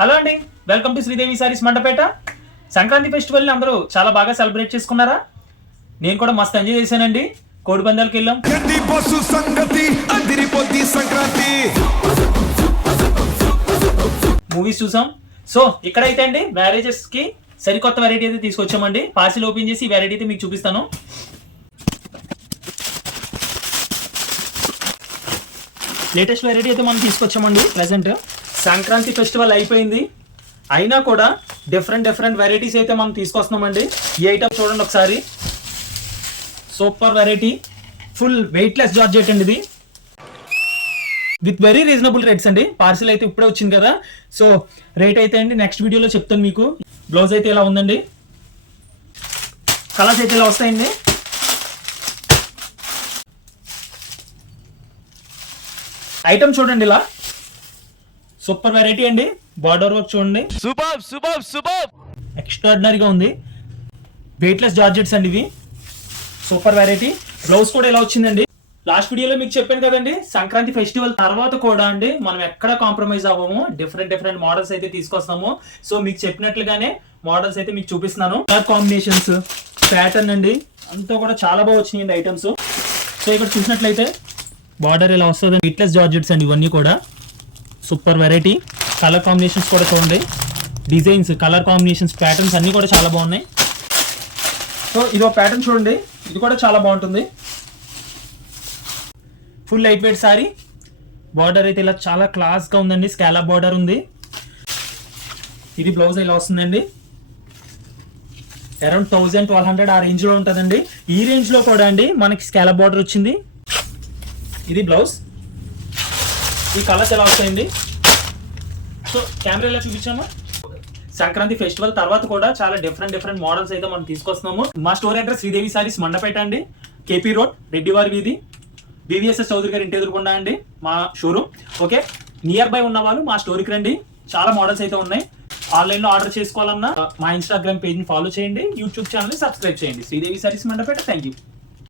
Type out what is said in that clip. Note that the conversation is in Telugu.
హలో అండి, welcome to Sridevi sarees Mandapeta. Sankranti ఫెస్టివల్ని అందరూ చాలా బాగా సెలబ్రేట్ చేసుకున్నారా? నేను కూడా మస్తు ఎంజాయ్ చేశానండి. కోడి పందాలకు వెళ్ళాం, మూవీస్ చూసాం. సో ఇక్కడైతే అండి మ్యారేజెస్ కి సరికొత్త వెరైటీ అయితే తీసుకొచ్చామండి. పార్సిల్ ఓపెన్ చేసి ఈ వెరైటీ అయితే మీకు చూపిస్తాను. లేటెస్ట్ వెరైటీ అయితే మనం తీసుకొచ్చామండి. ప్రెసెంట్ సంక్రాంతి ఫెస్టివల్ అయిపోయింది, అయినా కూడా డిఫరెంట్ వెరైటీస్ అయితే మనం తీసుకొస్తున్నామండి. ఈ ఐటమ్ చూడండి ఒకసారి, super variety, full weightless georgette అండి ఇది, విత్ వెరీ రీజనబుల్ రేట్స్ అండి. పార్సిల్ అయితే ఇప్పుడే వచ్చింది కదా, సో రేట్ అయితే అండి నెక్స్ట్ వీడియోలో చెప్తాను మీకు. బ్లౌజ్ అయితే ఇలా ఉందండి, కలర్స్ అయితే ఇలా వస్తాయండి. ఐటమ్ చూడండి, ఇలా సూపర్ వెరైటీ అండి. బార్డర్ వర్క్ చూడండి, సూపర్ ఎక్స్ట్రాడినరీగా ఉంది. వెయిట్లెస్ జార్జెట్స్ అండి ఇవి, సూపర్ వెరైటీ. బ్లౌజ్ కూడా ఇలా వచ్చిందండి. లాస్ట్ వీడియోలో మీకు చెప్పాను కదండి, సంక్రాంతి ఫెస్టివల్ తర్వాత కూడా అండి మనం ఎక్కడ కాంప్రమైజ్ అవ్వము, డిఫరెంట్ మోడల్స్ అయితే తీసుకొస్తాము. సో మీకు చెప్పినట్లుగానే మోడల్స్ అయితే మీకు చూపిస్తున్నాను. కలర్ కాంబినేషన్స్, ప్యాటర్న్ అండి, అంతా కూడా చాలా బాగా వచ్చినాయండి ఐటమ్స్. సో ఇక్కడ చూసినట్లయితే బార్డర్ ఇలా వస్తుంది, వెయిట్లెస్ జార్జెట్స్ అండి ఇవన్నీ కూడా, సూపర్ వెరైటీ. కలర్ కాంబినేషన్స్ కూడా చూడండి, డిజైన్స్, కలర్ కాంబినేషన్స్, ప్యాటర్న్స్ అన్నీ కూడా చాలా బాగున్నాయి. సో ఇది ఒక ప్యాటర్న్ చూడండి, ఇది కూడా చాలా బాగుంటుంది. Full light weight sorry, border అయితే ఇలా చాలా క్లాస్గా ఉందండి, స్కాలప్ బార్డర్ ఉంది. ఇది బ్లౌజ్ ఇలా వస్తుందండి, అరౌండ్ 1000-1200 ఆ రేంజ్లో ఉంటుందండి. ఈ రేంజ్లో కూడా అండి మనకి స్కాలప్ బార్డర్ వచ్చింది. ఇది బ్లౌజ్, ఈ కలర్స్ ఎలా వస్తాయండి. సో కెమెరా ఎలా చూపించాము. సంక్రాంతి ఫెస్టివల్ తర్వాత కూడా చాలా డిఫరెంట్ మోడల్స్ అయితే మనం తీసుకొస్తున్నాము. మా store address Sridevi sarees Mandapeta అండి, కేపీ రోడ్, రెడ్డివారి వీధి, బీవీఎస్ఎస్ చౌదరి గారి ఇంటి ఎదురుకుండా అండి మా షోరూమ్. ఓకే, నియర్ బై ఉన్న వాళ్ళు మా స్టోర్కి రండి, చాలా మోడల్స్ అయితే ఉన్నాయి. ఆన్లైన్లో ఆర్డర్ చేసుకోవాలన్నా మా ఇన్స్టాగ్రామ్ పేజ్ని ఫాలో చేయండి, యూట్యూబ్ ఛానల్ని సబ్స్క్రైబ్ చేయండి. Sridevi sarees Mandapeta. Thank you.